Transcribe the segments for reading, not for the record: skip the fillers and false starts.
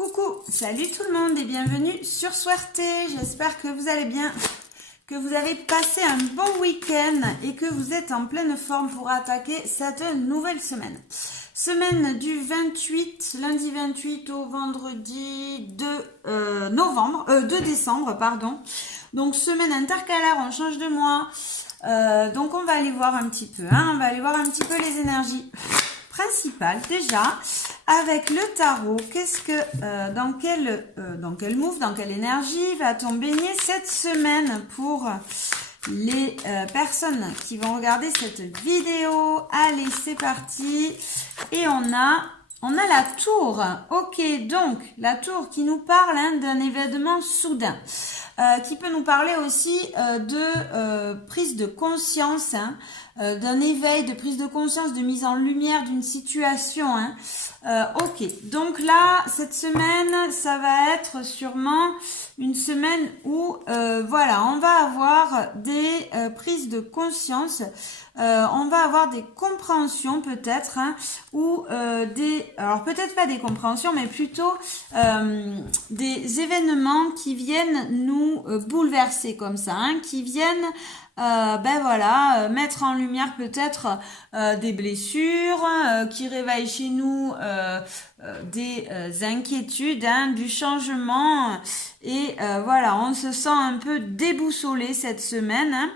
Coucou, salut tout le monde et bienvenue sur Suerte. J'espère que vous allez bien, que vous avez passé un bon week-end et que vous êtes en pleine forme pour attaquer cette nouvelle semaine. Semaine du 28, lundi 28 au vendredi 2 décembre, pardon. Donc semaine intercalaire, on change de mois. Donc on va aller voir un petit peu, on va aller voir un petit peu les énergies principales déjà. Avec le tarot, qu'est-ce que dans quel move, dans quelle énergie va-t-on baigner cette semaine pour les personnes qui vont regarder cette vidéo? Allez, c'est parti. Et on a la tour. Ok, donc la tour qui nous parle d'un événement soudain. Qui peut nous parler aussi de prise de conscience, d'un éveil, de prise de conscience, de mise en lumière d'une situation. Ok, donc là, cette semaine, ça va être sûrement une semaine où, voilà, on va avoir des prises de conscience, on va avoir des compréhensions peut-être, ou alors peut-être pas des compréhensions, mais plutôt des événements qui viennent nous bouleverser comme ça, qui viennent mettre en lumière peut-être des blessures, qui réveillent chez nous des inquiétudes, du changement, et voilà, on se sent un peu déboussolé cette semaine,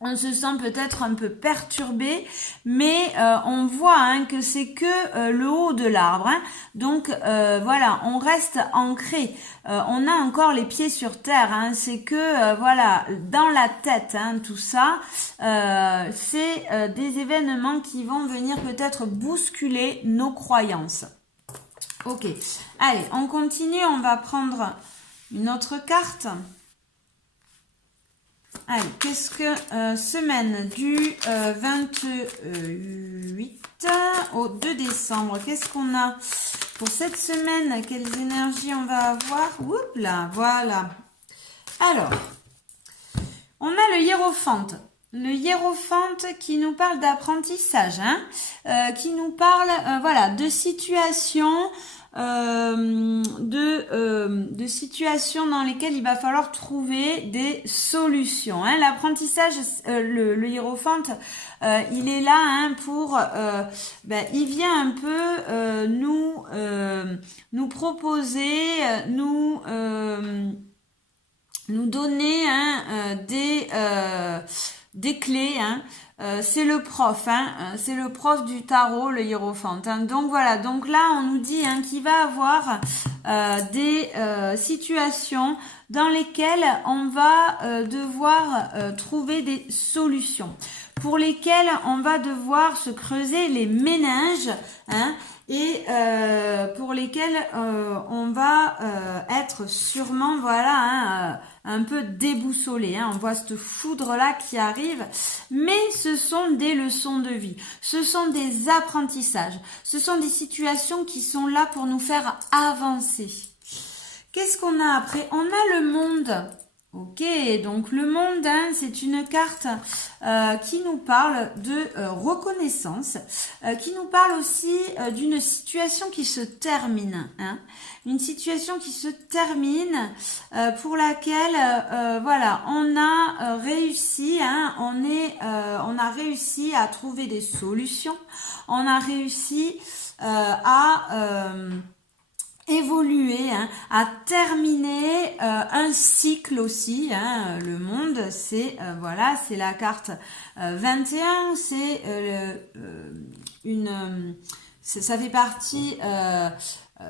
On se sent peut-être un peu perturbé, mais on voit que c'est que le haut de l'arbre. Donc voilà, on reste ancré. On a encore les pieds sur terre. C'est que voilà, dans la tête, tout ça, c'est des événements qui vont venir peut-être bousculer nos croyances. Ok, allez, on continue. On va prendre une autre carte. Allez, qu'est-ce que semaine du 28 au 2 décembre, qu'est-ce qu'on a pour cette semaine? Quelles énergies on va avoir? Oups là, voilà. Alors, on a le hiérophante. Le hiérophante qui nous parle d'apprentissage, qui nous parle voilà, de situations, de situations dans lesquelles il va falloir trouver des solutions. L'apprentissage, le hiérophante, il est là pour, il vient un peu nous proposer, nous donner des clés. C'est le prof, c'est le prof du tarot, le hiérophante. Donc voilà, donc là on nous dit qu'il va avoir des situations dans lesquelles on va devoir trouver des solutions, pour lesquelles on va devoir se creuser les méninges, et pour lesquelles on va être sûrement voilà un peu déboussolé. On voit cette foudre là qui arrive, mais ce sont des leçons de vie, ce sont des apprentissages, ce sont des situations qui sont là pour nous faire avancer. Qu'est-ce qu'on a après? On a le monde. Ok, donc le monde, c'est une carte qui nous parle de reconnaissance, qui nous parle aussi d'une situation qui se termine, une situation qui se termine, pour laquelle voilà, on a réussi, on a réussi à trouver des solutions, on a réussi à évoluer, à terminer un cycle aussi. Le monde, c'est voilà, c'est la carte 21, c'est ça fait partie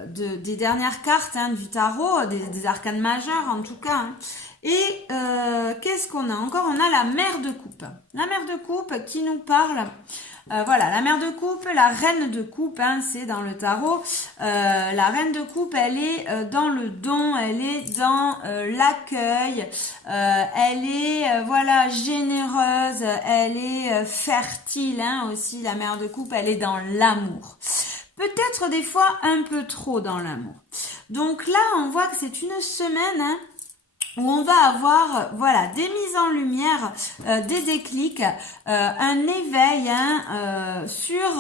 des dernières cartes du tarot, des arcanes majeures en tout cas. Et qu'est-ce qu'on a encore? On a la mère de coupe. La mère de coupe qui nous parle. Voilà, la mère de coupe, la reine de coupe, c'est dans le tarot. La reine de coupe, elle est dans le don, elle est dans l'accueil, elle est voilà généreuse, elle est fertile aussi. La mère de coupe, elle est dans l'amour. Peut-être des fois un peu trop dans l'amour. Donc là, on voit que c'est une semaine où on va avoir, voilà, des mises en lumière, des déclics, un éveil sur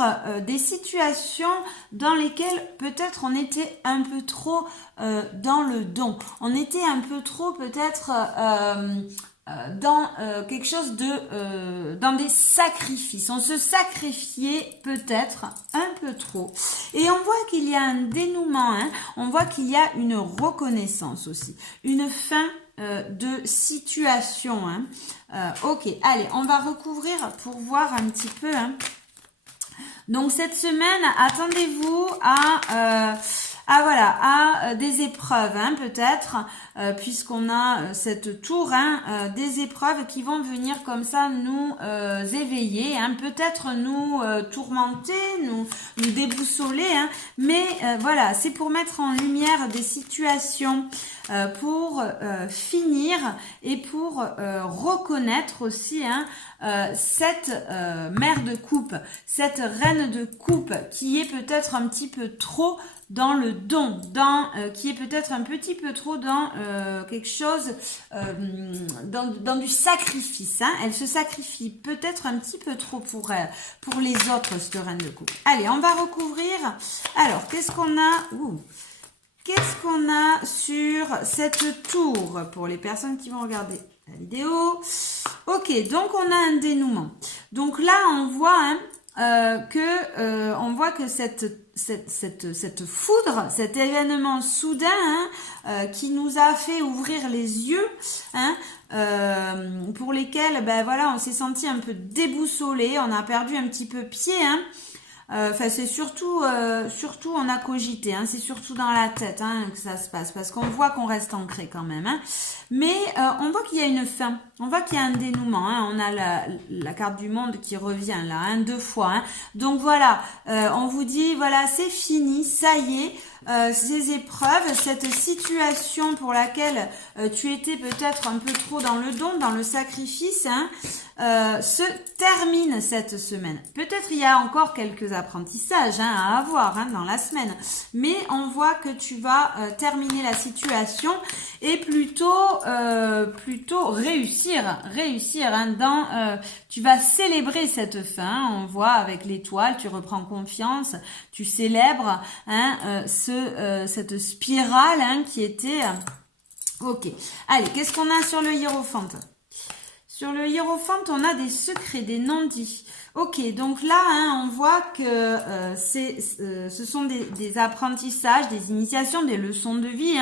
des situations dans lesquelles peut-être on était un peu trop dans le don. On était un peu trop peut-être dans quelque chose de dans des sacrifices. On se sacrifiait peut-être un peu trop. Et on voit qu'il y a un dénouement, on voit qu'il y a une reconnaissance aussi, une fin de situation. Ok, allez, on va recouvrir pour voir un petit peu. Donc cette semaine, attendez-vous à des épreuves, peut-être, puisqu'on a cette tour, des épreuves qui vont venir comme ça nous éveiller, peut-être nous tourmenter, nous déboussoler, mais voilà, c'est pour mettre en lumière des situations, pour finir et pour reconnaître aussi cette mère de coupe, cette reine de coupe qui est peut-être un petit peu trop dans le don, qui est peut-être un petit peu trop dans quelque chose, dans du sacrifice. Elle se sacrifie peut-être un petit peu trop pour les autres, cette reine de coupe. Allez, on va recouvrir. Alors, qu'est-ce qu'on a Qu'est-ce qu'on a sur cette tour pour les personnes qui vont regarder la vidéo? Ok, donc on a un dénouement. Donc là, on voit que cette foudre, cet événement soudain qui nous a fait ouvrir les yeux, pour lesquels, voilà, on s'est senti un peu déboussolé, on a perdu un petit peu pied, Enfin, c'est surtout on a cogité, c'est surtout dans la tête que ça se passe, parce qu'on voit qu'on reste ancré quand même, mais on voit qu'il y a une fin, on voit qu'il y a un dénouement, on a la carte du monde qui revient là, 2 fois, donc voilà, on vous dit voilà, c'est fini, ça y est, ces épreuves, cette situation pour laquelle tu étais peut-être un peu trop dans le don, dans le sacrifice, se termine cette semaine. Peut-être il y a encore quelques apprentissages à avoir dans la semaine, mais on voit que tu vas terminer la situation et plutôt réussir tu vas célébrer cette fin. On voit avec l'étoile, tu reprends confiance, tu célèbres cette spirale qui était ok. Allez, qu'est-ce qu'on a sur le hiérophante? Sur le hiérophante, on a des secrets, des non-dits. Ok, donc là, on voit que ce sont des apprentissages, des initiations, des leçons de vie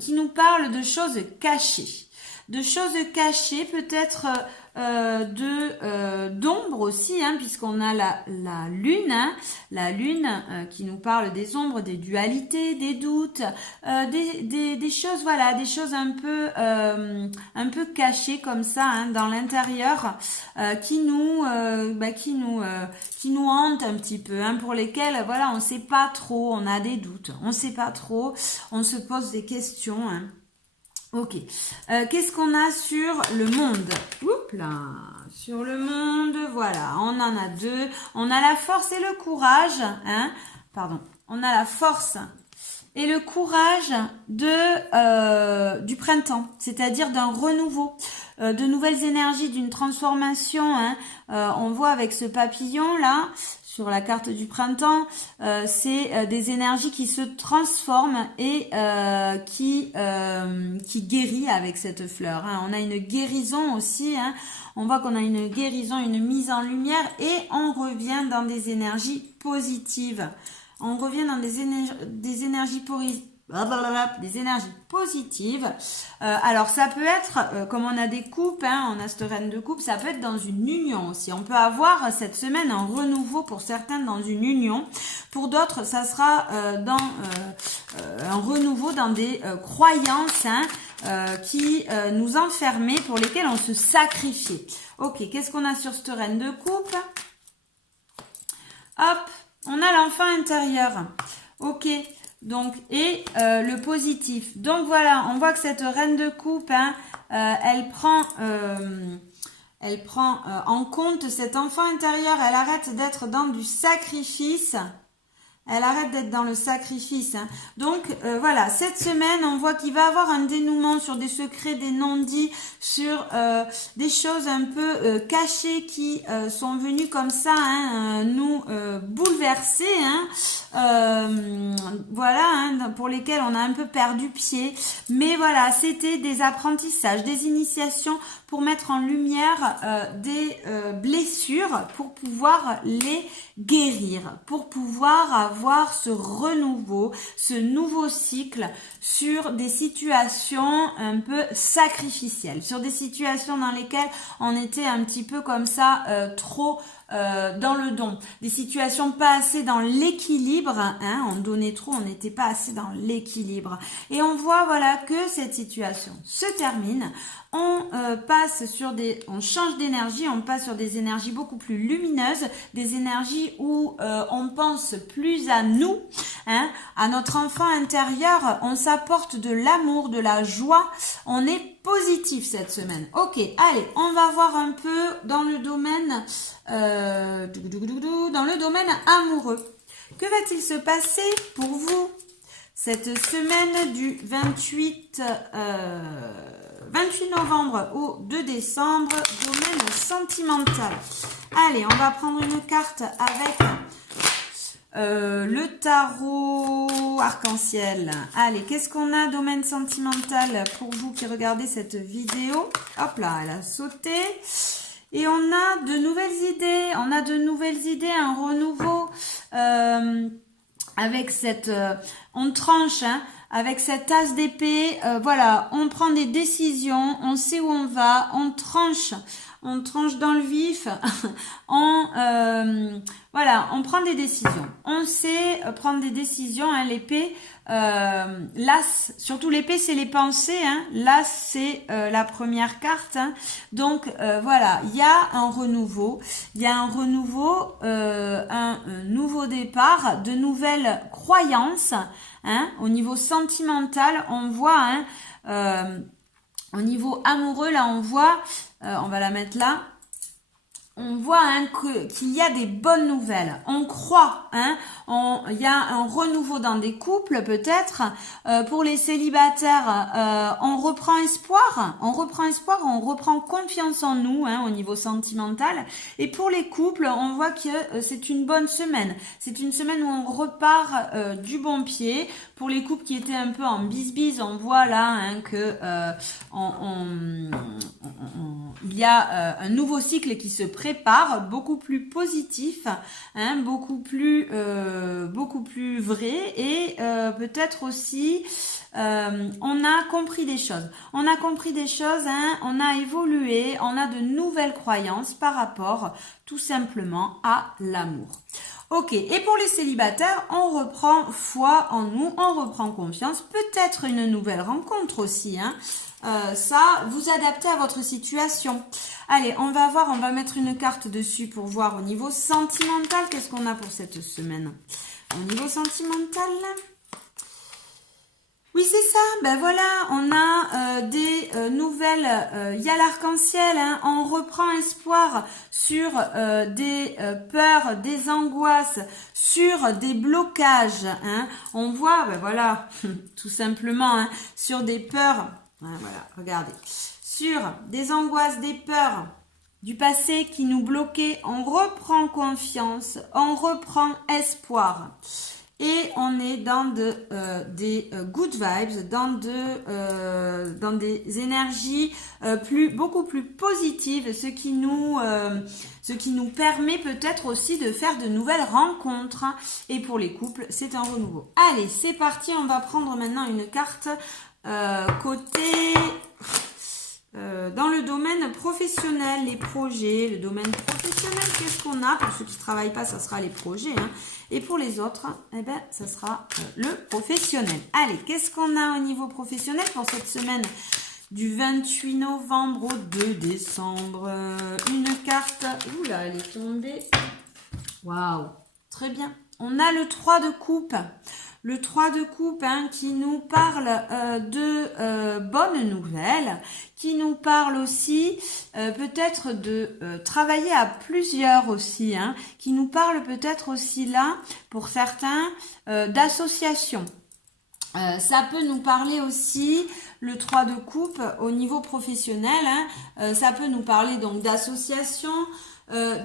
qui nous parlent de choses cachées. De choses cachées, peut-être d'ombre aussi, puisqu'on a la lune qui nous parle des ombres, des dualités, des doutes, des choses, voilà, des choses un peu cachées comme ça dans l'intérieur, qui nous hantent un petit peu, pour lesquelles voilà, on sait pas trop, on a des doutes, on sait pas trop, on se pose des questions. Ok. Qu'est-ce qu'on a sur le monde? Oups là. Sur le monde, voilà. On en a 2. On a la force et le courage. Pardon. On a la force et le courage du printemps. C'est-à-dire d'un renouveau. De nouvelles énergies, d'une transformation. On voit avec ce papillon là. Sur la carte du printemps, c'est des énergies qui se transforment et qui guérit avec cette fleur. On a une guérison aussi. On voit qu'on a une guérison, une mise en lumière et on revient dans des énergies positives. On revient dans des énergies positives. Alors ça peut être, comme on a des coupes, on a cette reine de coupe, ça peut être dans une union aussi. On peut avoir cette semaine un renouveau pour certains dans une union. Pour d'autres, ça sera dans un renouveau dans des croyances qui nous enfermaient, pour lesquelles on se sacrifiait. Ok, qu'est-ce qu'on a sur cette reine de coupe? Hop, on a l'enfant intérieur. Ok. Donc, et le positif. Donc voilà, on voit que cette reine de coupe, elle prend en compte cet enfant intérieur. Elle arrête d'être dans du sacrifice Elle arrête d'être dans le sacrifice. Hein. Donc, voilà, cette semaine, on voit qu'il va y avoir un dénouement sur des secrets, des non-dits, sur des choses un peu cachées qui sont venues comme ça, hein, nous bouleverser. Hein. Voilà, hein, pour lesquels on a un peu perdu pied. Mais voilà, c'était des apprentissages, des initiations pour mettre en lumière des blessures, pour pouvoir les guérir, pour pouvoir avoir ce renouveau, ce nouveau cycle sur des situations un peu sacrificielles, sur des situations dans lesquelles on était un petit peu comme ça trop dans le don, des situations pas assez dans l'équilibre, hein, on donnait trop, on n'était pas assez dans l'équilibre. Et on voit voilà que cette situation se termine, on passe sur on change d'énergie, on passe sur des énergies beaucoup plus lumineuses, des énergies où on pense plus à nous, hein, à notre enfant intérieur, on s'apporte de l'amour, de la joie, on est positif cette semaine. Ok, allez, on va voir un peu dans le domaine amoureux. Que va-t-il se passer pour vous cette semaine du 28 novembre au 2 décembre, domaine sentimental. Allez, on va prendre une carte avec le tarot arc-en-ciel. Allez, qu'est-ce qu'on a, domaine sentimental, pour vous qui regardez cette vidéo? Hop là, elle a sauté. Et on a de nouvelles idées, un renouveau avec cette... on tranche, hein, avec cet as d'épée, voilà, on prend des décisions, on sait où on va, on tranche dans le vif, voilà, on prend des décisions. On sait prendre des décisions, hein, l'épée, l'as, surtout l'épée, c'est les pensées, hein, l'as, c'est la première carte, hein. Donc voilà, il y a un renouveau, un nouveau départ, de nouvelles croyances, hein, au niveau sentimental, on voit, hein, au niveau amoureux, là, on voit, on va la mettre là, on voit, hein, qu'il y a des bonnes nouvelles. On croit, hein, il y a un renouveau dans des couples peut-être. Pour les célibataires, on reprend espoir, on reprend confiance en nous, hein, au niveau sentimental. Et pour les couples, on voit que c'est une bonne semaine. C'est une semaine où on repart du bon pied. Pour les couples qui étaient un peu en bisbise, on voit là, hein, que il y a un nouveau cycle qui se prépare, beaucoup plus positif, hein, beaucoup plus vrai, et peut-être aussi on a compris des choses. Hein, on a évolué, on a de nouvelles croyances par rapport tout simplement à l'amour. Ok, et pour les célibataires, on reprend foi en nous, on reprend confiance, peut-être une nouvelle rencontre aussi, hein. Ça, vous adaptez à votre situation. Allez, on va mettre une carte dessus pour voir au niveau sentimental, qu'est-ce qu'on a pour cette semaine. Au niveau sentimental, oui, c'est ça, ben voilà, on a des nouvelles, il y a l'arc-en-ciel, hein, on reprend espoir sur des peurs, des angoisses, sur des blocages, hein, on voit, ben voilà, tout simplement, hein, sur des peurs, hein, voilà, regardez, sur des angoisses, des peurs du passé qui nous bloquaient, on reprend confiance, on reprend espoir. Et on est dans des good vibes, dans des énergies beaucoup plus positives, ce qui nous permet peut-être aussi de faire de nouvelles rencontres. Et pour les couples, c'est un renouveau. Allez, c'est parti, on va prendre maintenant une carte côté... dans le domaine professionnel, les projets, le domaine professionnel, qu'est-ce qu'on a? Pour ceux qui ne travaillent pas, ça sera les projets, hein. Et pour les autres, eh ben, ça sera le professionnel. Allez, qu'est-ce qu'on a au niveau professionnel pour cette semaine du 28 novembre au 2 décembre? Une carte, oula, elle est tombée. Waouh, très bien. On a le 3 de coupe. Le 3 de coupe hein, qui nous parle de bonnes nouvelles, qui nous parle aussi peut-être de travailler à plusieurs aussi, hein, qui nous parle peut-être aussi là, pour certains, d'association. Ça peut nous parler aussi, le 3 de coupe, au niveau professionnel, hein, ça peut nous parler donc d'association, d'une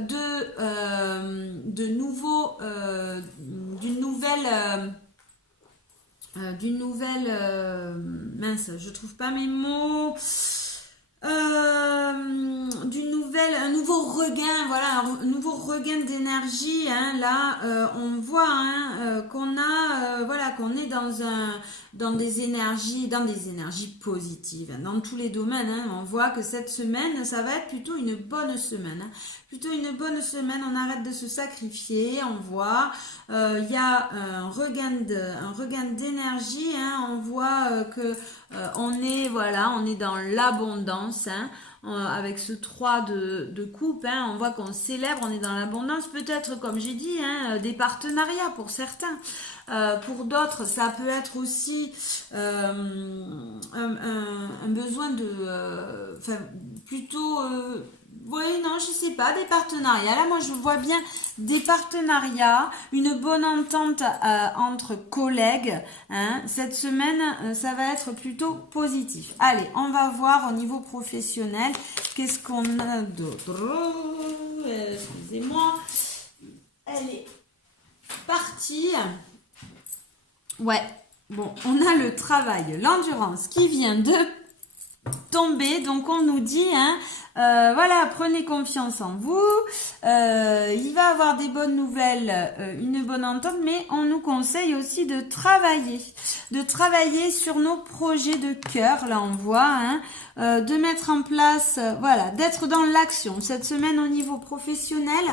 nouvelle, mince, je trouve pas mes mots, un nouveau regain, voilà, un nouveau regain d'énergie, hein, là, on voit, hein, qu'on a, voilà, qu'on est dans des énergies positives, hein, dans tous les domaines, hein, on voit que cette semaine, ça va être plutôt une bonne semaine, hein, on arrête de se sacrifier, on voit, il y a un regain d'énergie, hein, on voit que on est dans l'abondance, hein, avec ce 3 de coupe, hein, on voit qu'on célèbre, on est dans l'abondance, peut-être comme j'ai dit, hein, des partenariats pour certains. Pour d'autres, ça peut être aussi un besoin de, plutôt, oui, non, je sais pas, des partenariats. Là, moi, je vois bien des partenariats, une bonne entente entre collègues. Hein. Cette semaine, ça va être plutôt positif. Allez, on va voir au niveau professionnel, qu'est-ce qu'on a d'autre. Excusez-moi. Elle est partie. Ouais, bon, on a le travail, l'endurance qui vient de tomber, donc on nous dit, hein, voilà, prenez confiance en vous, il va avoir des bonnes nouvelles, une bonne entente, mais on nous conseille aussi de travailler sur nos projets de cœur, là on voit, hein, de mettre en place, voilà, d'être dans l'action. Cette semaine au niveau professionnel,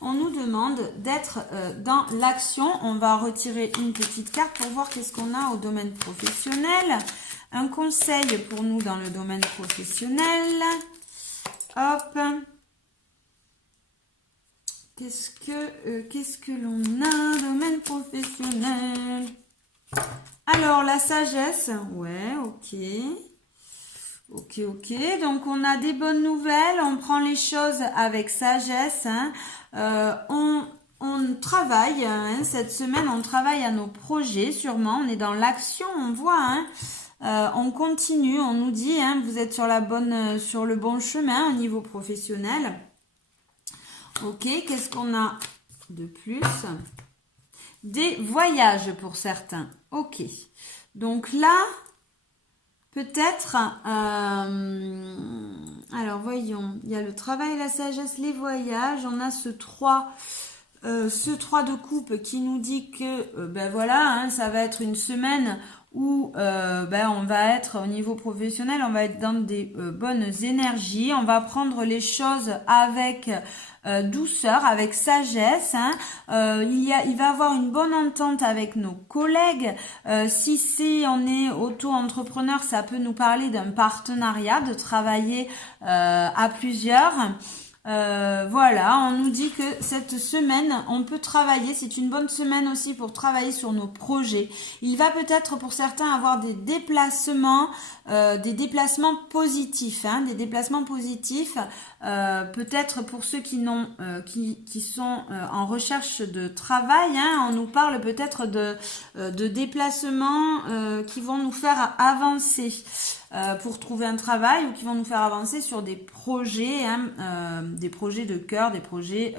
on nous demande d'être dans l'action. On va retirer une petite carte pour voir qu'est-ce qu'on a au domaine professionnel. Un conseil pour nous dans le domaine professionnel. Hop. Qu'est-ce que l'on a, domaine professionnel? Alors, la sagesse. Ouais, ok. Ok. Donc, on a des bonnes nouvelles. On prend les choses avec sagesse. Hein. On travaille. Hein. Cette semaine, on travaille à nos projets, sûrement. On est dans l'action, on voit. Hein. On continue, on nous dit, hein, vous êtes sur le bon chemin au niveau professionnel. Ok, qu'est-ce qu'on a de plus? Des voyages pour certains. Ok, donc là, peut-être, alors voyons, il y a le travail, la sagesse, les voyages, on a ce 3 de coupe qui nous dit que, ben voilà, hein, ça va être une semaine où on va être au niveau professionnel, on va être dans des bonnes énergies, on va prendre les choses avec douceur, avec sagesse. Hein. Il va avoir une bonne entente avec nos collègues. Si on est auto-entrepreneur, ça peut nous parler d'un partenariat, de travailler à plusieurs. Voilà, on nous dit que cette semaine, on peut travailler, c'est une bonne semaine aussi pour travailler sur nos projets. Il va peut-être pour certains avoir des déplacements positifs, hein, des déplacements positifs, peut-être pour ceux qui sont en recherche de travail, hein, on nous parle peut-être de déplacements qui vont nous faire avancer. Pour trouver un travail ou qui vont nous faire avancer sur des projets, hein, des projets de cœur, des projets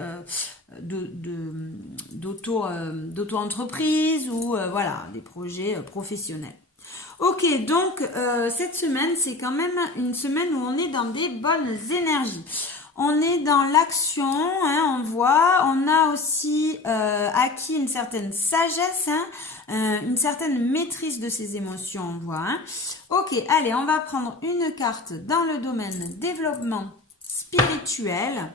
d'auto-entreprise ou voilà, des projets professionnels. Ok, donc cette semaine, c'est quand même une semaine où on est dans des bonnes énergies. On est dans l'action, hein, on voit, on a aussi acquis une certaine sagesse, hein, une certaine maîtrise de ses émotions, on voit. Hein. Ok, allez, on va prendre une carte dans le domaine développement spirituel.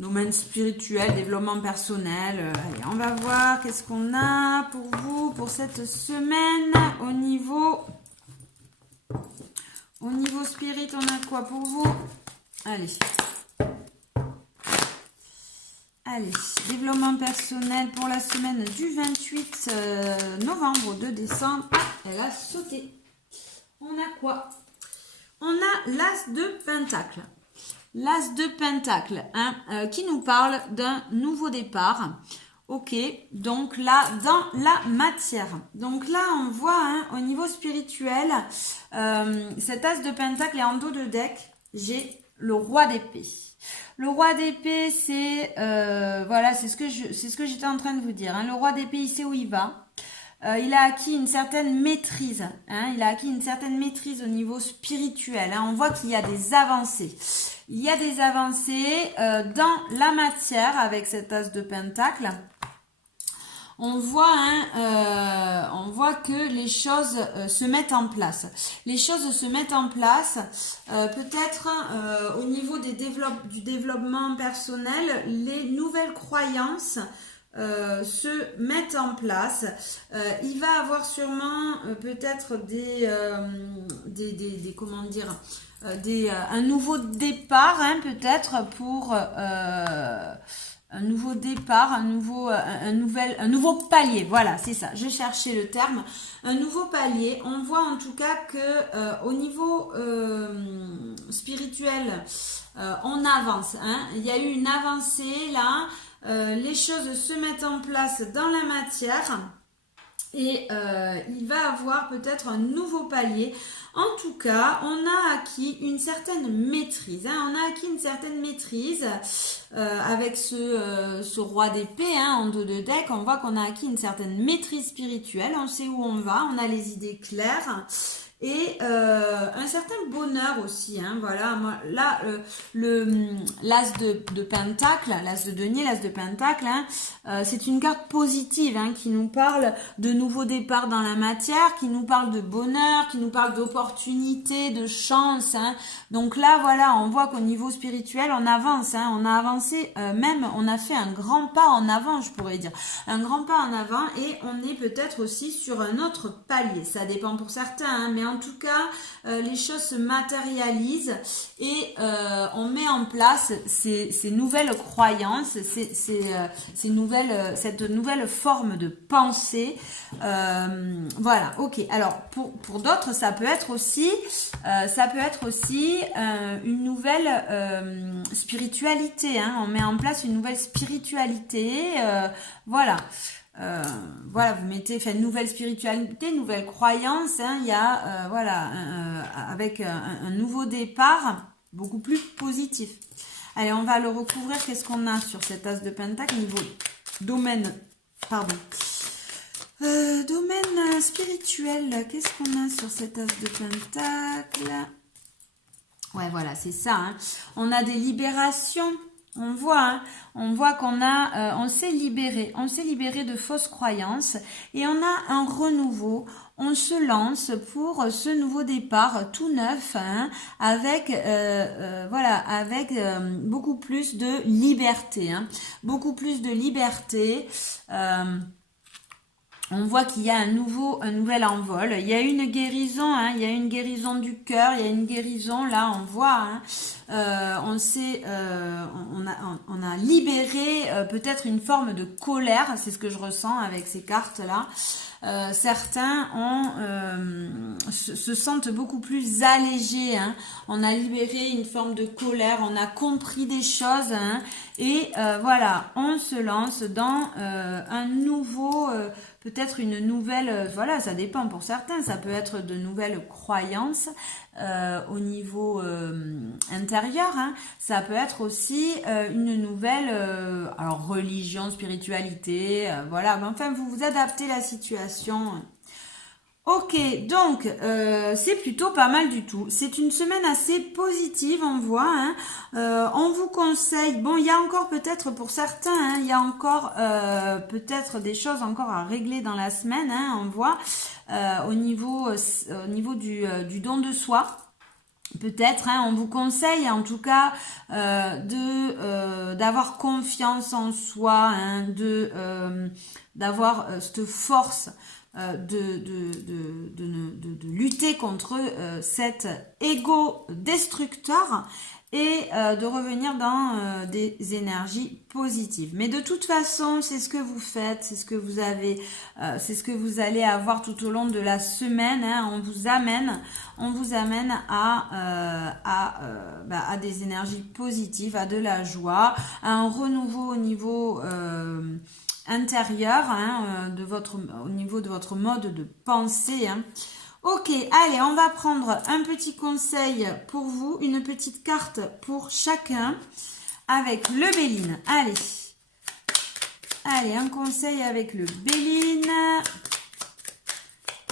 Domaine spirituel, développement personnel. Allez, on va voir qu'est-ce qu'on a pour vous pour cette semaine au niveau spirit. On a quoi pour vous? Allez. Allez, développement personnel pour la semaine du 28 novembre au 2 décembre. Ah, elle a sauté. On a quoi? On a l'As de Pentacle. L'As de Pentacle, hein, qui nous parle d'un nouveau départ. Ok, donc là, dans la matière. Donc là, on voit, hein, au niveau spirituel, cet As de Pentacle est en dos de deck. J'ai le Roi d'épée. Le Roi d'épée, c'est voilà, c'est ce que j'étais en train de vous dire. Hein. Le Roi d'épée, il sait où il va. Il a acquis une certaine maîtrise. Hein. Il a acquis une certaine maîtrise au niveau spirituel. Hein. On voit qu'il y a des avancées. Il y a des avancées dans la matière avec cet As de Pentacle. On voit que les choses se mettent en place. Les choses se mettent en place, peut-être au niveau du développement personnel, les nouvelles croyances se mettent en place. Il va avoir sûrement peut-être comment dire, un nouveau départ, hein, peut-être pour un nouveau départ, un nouveau palier. Voilà, c'est ça. Je cherchais le terme. Un nouveau palier. On voit en tout cas que au niveau spirituel, on avance. Hein. Il y a eu une avancée là. Les choses se mettent en place dans la matière. Et il va avoir peut-être un nouveau palier. En tout cas, on a acquis une certaine maîtrise. Hein, on a acquis une certaine maîtrise avec ce roi d'épée, hein, en dos de deck. On voit qu'on a acquis une certaine maîtrise spirituelle. On sait où on va, on a les idées claires. Et un certain bonheur aussi, hein, voilà. Moi, là, l'As de Pentacle, l'As de denier, l'As de Pentacle, hein, c'est une carte positive, hein, qui nous parle de nouveaux départs dans la matière, qui nous parle de bonheur, qui nous parle d'opportunités, de chance. Hein. Donc là, voilà, on voit qu'au niveau spirituel, on avance, hein, on a avancé, même on a fait un grand pas en avant, je pourrais dire, un grand pas en avant, et on est peut-être aussi sur un autre palier. Ça dépend pour certains, hein, mais en tout cas, les choses se matérialisent et on met en place ces nouvelles croyances, cette nouvelle forme de pensée. Voilà, ok. Alors, pour d'autres, ça peut être aussi une nouvelle spiritualité. Hein. On met en place une nouvelle spiritualité. Voilà. Voilà, vous mettez une nouvelle spiritualité, nouvelle croyance, hein, il y a avec un nouveau départ beaucoup plus positif. Allez, on va le recouvrir. Qu'est-ce qu'on a sur cet As de Pentacle niveau domaine spirituel? Qu'est-ce qu'on a sur cet As de Pentacle? Ouais, voilà, c'est ça. Hein. On a des libérations. On voit qu'on a, on s'est libéré de fausses croyances et on a un renouveau. On se lance pour ce nouveau départ tout neuf, hein, avec beaucoup plus de liberté, hein, beaucoup plus de liberté. On voit qu'il y a un nouvel envol. Il y a une guérison, hein, il y a une guérison du cœur, il y a une guérison, là, on voit, hein, on a libéré peut-être une forme de colère, c'est ce que je ressens avec ces cartes-là. Certains se sentent beaucoup plus allégés, hein. On a libéré une forme de colère, on a compris des choses, hein, et voilà, on se lance dans un nouveau, peut-être une nouvelle, voilà, ça dépend pour certains, ça peut être de nouvelles croyances au niveau intérieur, hein. Ça peut être aussi une nouvelle alors religion, spiritualité, voilà, mais enfin vous vous adaptez la situation. Ok, donc c'est plutôt pas mal du tout. C'est une semaine assez positive, on voit. Hein. On vous conseille, bon, il y a encore peut-être pour certains, hein, il y a encore peut-être des choses encore à régler dans la semaine. Hein, on voit au niveau du don de soi. Peut-être, hein, on vous conseille en tout cas d'avoir confiance en soi, hein, d'avoir cette force. De lutter contre cet ego destructeur et de revenir dans des énergies positives. Mais de toute façon, c'est ce que vous faites, c'est ce que vous avez, c'est ce que vous allez avoir tout au long de la semaine. Hein. On vous amène à des énergies positives, à de la joie, à un renouveau au niveau intérieur, hein, au niveau de votre mode de pensée. Hein. Ok, allez, on va prendre un petit conseil pour vous, une petite carte pour chacun avec le Béline. Allez, un conseil avec le Béline.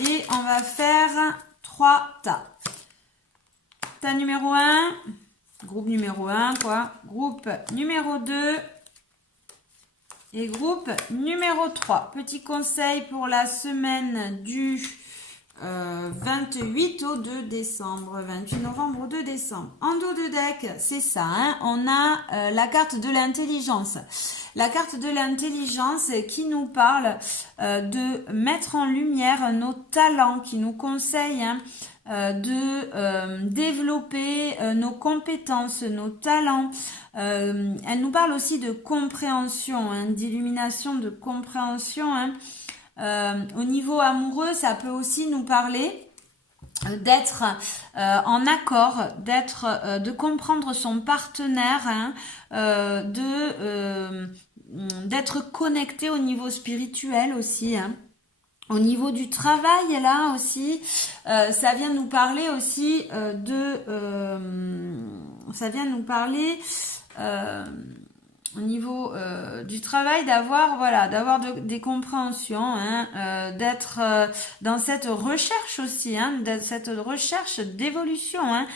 Et on va faire 3 tas. Tas numéro 1, groupe numéro 1, quoi. Groupe numéro 2 et groupe numéro 3. Petit conseil pour la semaine du 28 au 2 décembre, 28 novembre au 2 décembre. En dos de deck, c'est ça, hein, on a la carte de l'intelligence. La carte de l'intelligence qui nous parle de mettre en lumière nos talents, qui nous conseille de développer nos compétences, nos talents. Elle nous parle aussi de compréhension, hein, d'illumination, de compréhension, hein. Au niveau amoureux, ça peut aussi nous parler d'être en accord, de comprendre son partenaire, hein, d'être connecté au niveau spirituel aussi. Hein. Au niveau du travail, là aussi, ça vient nous parler aussi ça vient nous parler au niveau du travail, d'avoir des compréhensions, hein, d'être dans cette recherche aussi, hein, de cette recherche d'évolution, hein,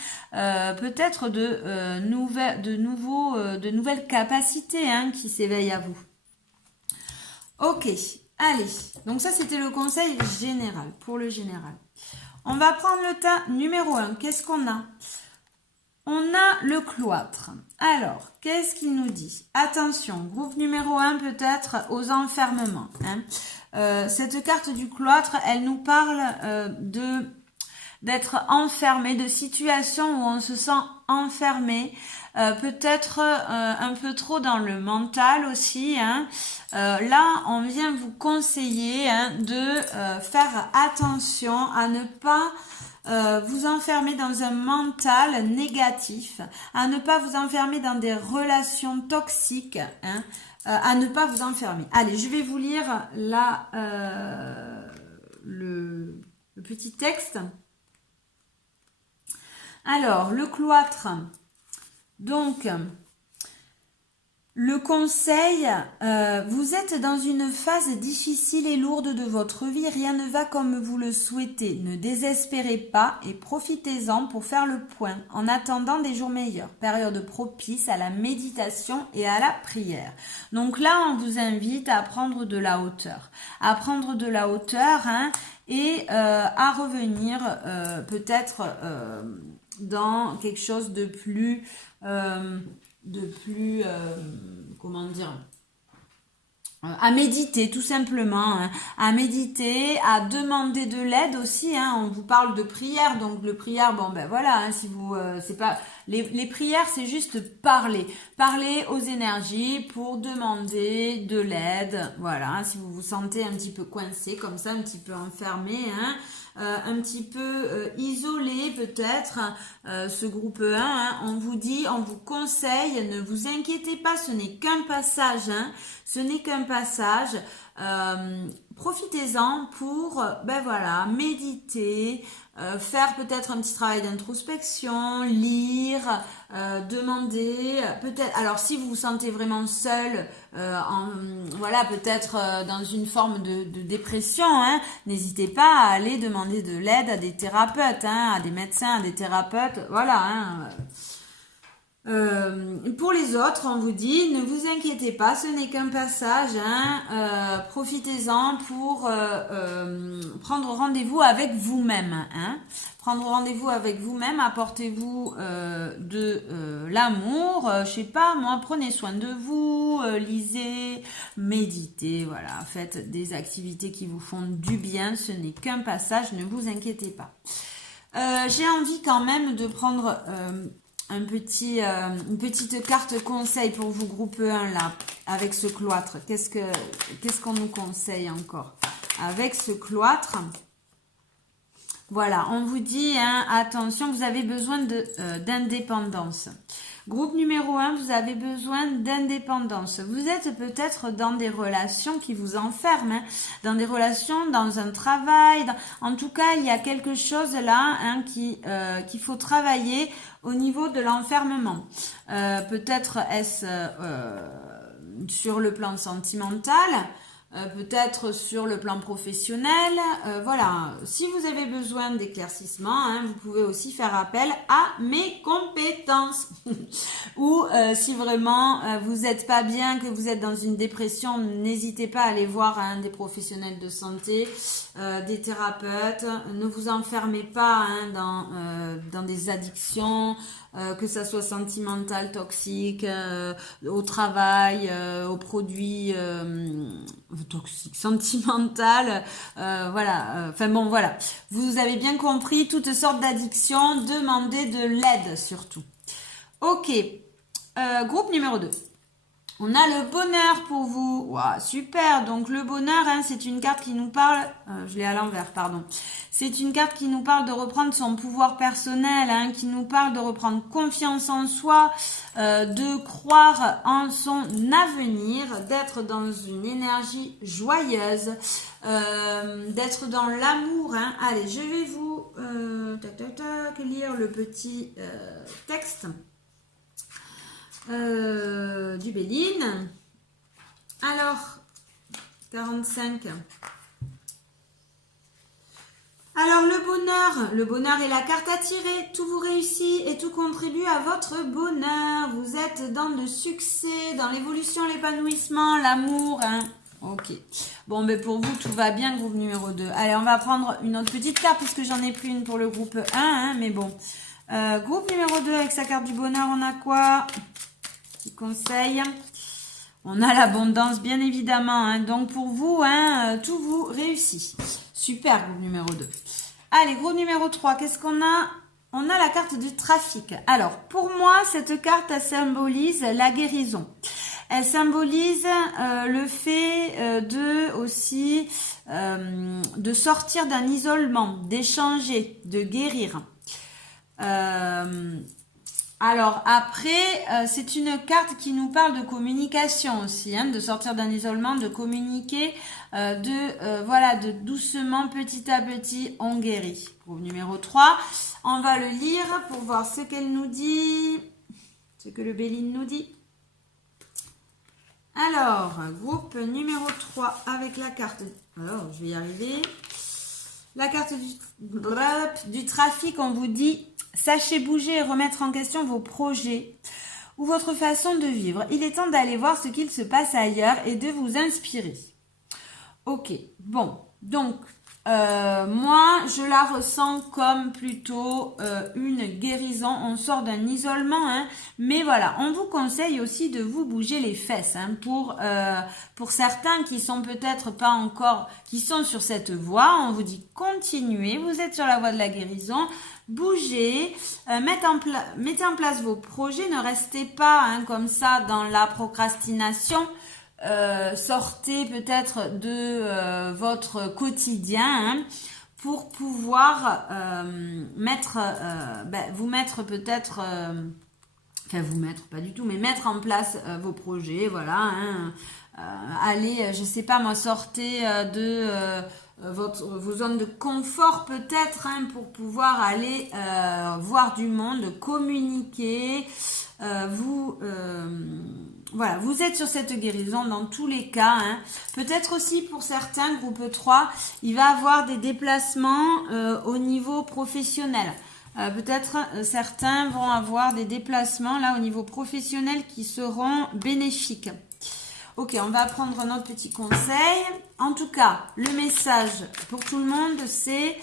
peut-être de nouvelles capacités, hein, qui s'éveillent à vous. Ok, allez, donc ça c'était le conseil général, pour le général. On va prendre le tas numéro 1, qu'est-ce qu'on a ? On a le cloître. Alors, qu'est-ce qu'il nous dit? Attention, groupe numéro 1 peut-être aux enfermements. Hein. Cette carte du cloître, elle nous parle d'être enfermé, de situations où on se sent enfermé, peut-être un peu trop dans le mental aussi. Hein. Là, on vient vous conseiller, hein, de faire attention à ne pas vous enfermer dans un mental négatif, à ne pas vous enfermer dans des relations toxiques, hein, à ne pas vous enfermer. Allez, je vais vous lire le petit texte. Alors, le cloître, donc, le conseil, vous êtes dans une phase difficile et lourde de votre vie, rien ne va comme vous le souhaitez. Ne désespérez pas et profitez-en pour faire le point en attendant des jours meilleurs. Période propice à la méditation et à la prière. Donc là, on vous invite à prendre de la hauteur. À prendre de la hauteur, hein, et à revenir peut-être dans quelque chose de plus... comment dire, à méditer tout simplement, hein, à méditer, à demander de l'aide aussi, hein, on vous parle de prière, donc le prière, bon ben voilà, hein, si vous, c'est pas, les prières c'est juste parler aux énergies pour demander de l'aide, voilà, hein, si vous vous sentez un petit peu coincé comme ça, un petit peu enfermé, hein, un petit peu isolé peut-être, ce groupe 1, hein, on vous conseille, ne vous inquiétez pas, ce n'est qu'un passage, hein, ce n'est qu'un passage, profitez-en pour, ben voilà, méditer, faire peut-être un petit travail d'introspection, lire, demander, peut-être, alors si vous vous sentez vraiment seul, voilà, peut-être dans une forme de dépression, hein, n'hésitez pas à aller demander de l'aide à des thérapeutes, hein, à des médecins, à des thérapeutes, voilà, hein. Pour les autres, on vous dit, ne vous inquiétez pas, ce n'est qu'un passage, hein, profitez-en pour prendre rendez-vous avec vous-même, hein, prendre rendez-vous avec vous-même, apportez-vous de l'amour, je sais pas, moi, prenez soin de vous, lisez, méditez, voilà, faites des activités qui vous font du bien, ce n'est qu'un passage, ne vous inquiétez pas. J'ai envie quand même de prendre une petite carte conseil pour vous, groupe 1, là, avec ce cloître. Qu'est-ce qu'on nous conseille encore avec ce cloître? Voilà, on vous dit, hein, attention, vous avez besoin d'indépendance. Groupe numéro 1, vous avez besoin d'indépendance. Vous êtes peut-être dans des relations qui vous enferment, hein, dans des relations, dans un travail. En tout cas, il y a quelque chose là, hein, qu'il faut travailler au niveau de l'enfermement. Peut-être est-ce sur le plan sentimental, peut-être sur le plan professionnel. Voilà, si vous avez besoin d'éclaircissement, hein, vous pouvez aussi faire appel à mes compétences. Ou si vraiment vous n'êtes pas bien, que vous êtes dans une dépression, n'hésitez pas à aller voir un des professionnels de santé, des thérapeutes. Ne vous enfermez pas, hein, dans des addictions, que ça soit sentimental, toxique, au travail, aux produits toxiques, sentimental, voilà. Enfin bon, voilà. Vous avez bien compris, toutes sortes d'addictions, demandez de l'aide surtout. Ok, groupe numéro 2. On a le bonheur pour vous. Wow, super. Donc le bonheur, hein, c'est une carte qui nous parle... je l'ai à l'envers, pardon. C'est une carte qui nous parle de reprendre son pouvoir personnel, hein, qui nous parle de reprendre confiance en soi, de croire en son avenir, d'être dans une énergie joyeuse, d'être dans l'amour. Hein. Allez, je vais vous lire le petit texte. Du Béline. Alors, 45. Alors, le bonheur est la carte à tirer. Tout vous réussit et tout contribue à votre bonheur. Vous êtes dans le succès, dans l'évolution, l'épanouissement, l'amour. Hein. Ok. Bon, mais pour vous, tout va bien, groupe numéro 2. Allez, on va prendre une autre petite carte puisque j'en ai plus une pour le groupe 1. Hein, mais bon. Groupe numéro 2, avec sa carte du bonheur, on a quoi? Petit conseil. On a l'abondance, bien évidemment. Hein. Donc, pour vous, hein, tout vous réussit. Super, groupe numéro 2. Allez, groupe numéro 3, qu'est-ce qu'on a? On a la carte du trafic. Alors, pour moi, cette carte, elle symbolise la guérison. Elle symbolise le fait de sortir d'un isolement, d'échanger, de guérir. Alors après, c'est une carte qui nous parle de communication aussi, hein, de sortir d'un isolement, de communiquer, de doucement, petit à petit, on guérit. Groupe numéro 3, on va le lire pour voir ce qu'elle nous dit, ce que le Béline nous dit. Alors, groupe numéro 3 avec la carte, alors je vais y arriver, la carte du trafic, on vous dit... Sachez bouger et remettre en question vos projets ou votre façon de vivre. Il est temps d'aller voir ce qu'il se passe ailleurs et de vous inspirer. Ok, bon, donc moi je la ressens comme plutôt une guérison. On sort d'un isolement, hein, mais voilà, on vous conseille aussi de vous bouger les fesses, hein, pour certains qui sont peut-être pas encore, qui sont sur cette voie. On vous dit continuez, vous êtes sur la voie de la guérison. Bougez, mettez en place vos projets, ne restez pas, hein, comme ça dans la procrastination. Sortez peut-être de votre quotidien, hein, pour pouvoir vous mettre peut-être, vous mettre pas du tout, mais mettre en place vos projets, voilà. Hein, allez, je sais pas moi, sortez de vos zones de confort peut-être, hein, pour pouvoir aller voir du monde, communiquer. Voilà, vous êtes sur cette guérison dans tous les cas. Hein. Peut-être aussi pour certains, groupe 3, il va avoir des déplacements au niveau professionnel. Peut-être certains vont avoir des déplacements là au niveau professionnel qui seront bénéfiques. Ok, on va prendre notre petit conseil. En tout cas, le message pour tout le monde, c'est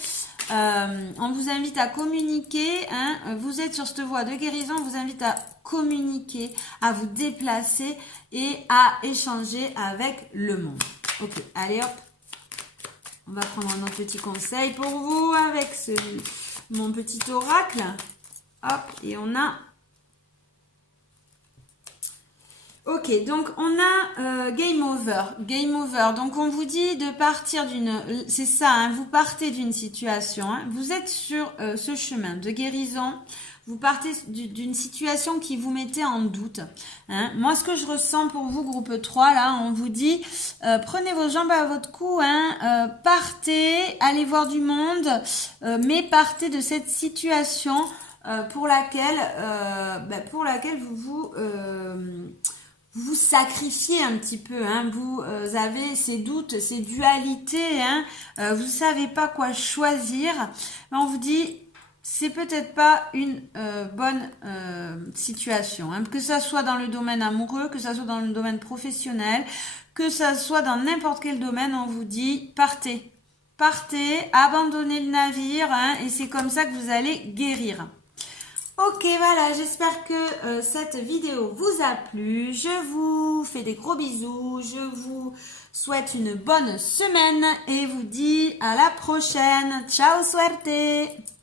on vous invite à communiquer. Hein, vous êtes sur cette voie de guérison, on vous invite à communiquer, à vous déplacer et à échanger avec le monde. Ok, allez hop. On va prendre notre petit conseil pour vous avec mon petit oracle. Hop, et on a Ok, donc on a game over, game over. Donc on vous dit de partir c'est ça, hein, vous partez d'une situation, hein, vous êtes sur ce chemin de guérison, vous partez d'une situation qui vous mettait en doute. Hein. Moi, ce que je ressens pour vous, groupe 3, là, on vous dit, prenez vos jambes à votre cou, hein, partez, allez voir du monde, mais partez de cette situation pour laquelle vous sacrifiez un petit peu, hein, vous avez ces doutes, ces dualités, hein, vous savez pas quoi choisir. On vous dit, c'est peut-être pas une bonne situation, hein, que ça soit dans le domaine amoureux, que ça soit dans le domaine professionnel, que ça soit dans n'importe quel domaine, on vous dit, partez, abandonnez le navire, hein, et c'est comme ça que vous allez guérir. Ok, voilà, j'espère que cette vidéo vous a plu. Je vous fais des gros bisous. Je vous souhaite une bonne semaine et vous dis à la prochaine. Ciao, suerte!